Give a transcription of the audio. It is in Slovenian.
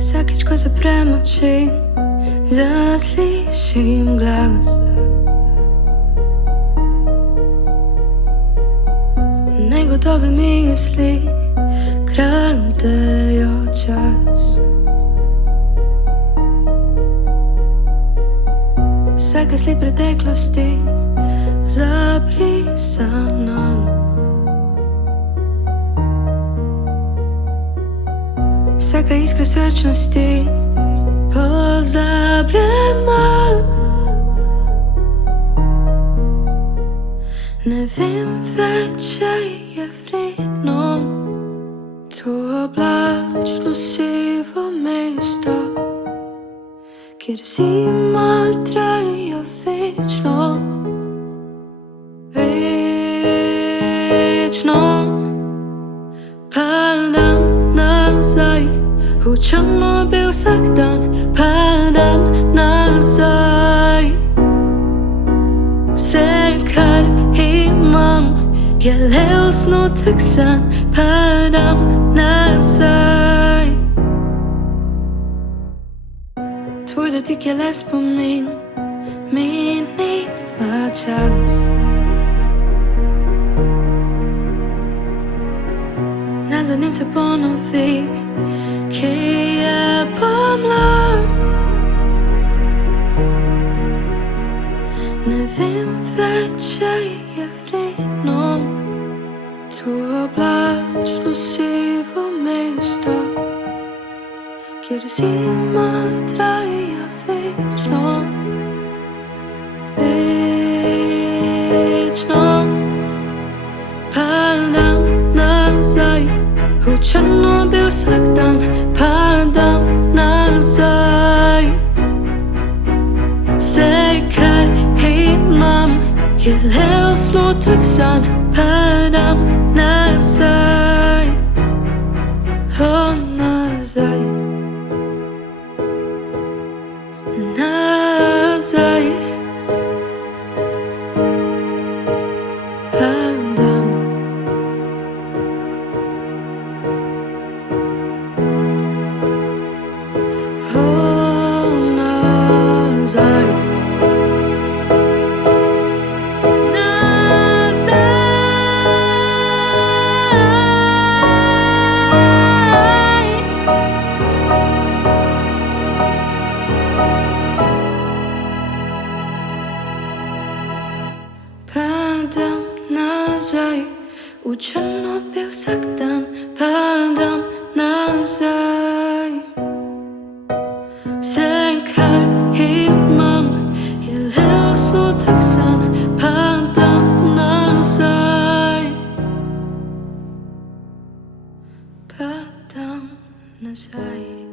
Vsakič, ko zaprem oči, zaslišim glas. Negotove misli kradejo čas. Vsaka sled preteklosti zabrisana. Vsaka iskra srčnosti pozabljena. Ne vem več, če je vredno to oblačno sivo mesto, kjer zima traja večno. Večno padam nazaj v črno-bel vsak dan, padam nazaj. Vse, kar imam, je le osnutek sanj, padam nazaj. Tvoj dotik je le spomin, mineva čas. Na zadnjem se ponovi, ki je pomlad. Ne vem več, če je vredno to oblačno sivo mesto, kjer zima traja večno. Večno padam nazaj v črno-bel vsak dan, padam nazaj. Vse, kar imam, je le osnutek sanj, padam nazaj. Nazaj. Nazaj. Padam. Nazaj. Padam nazaj v črno-bel vsak dan, padam nazaj. Vse, kar imam, je le osnutek sanj, padam nazaj. Padam nazaj.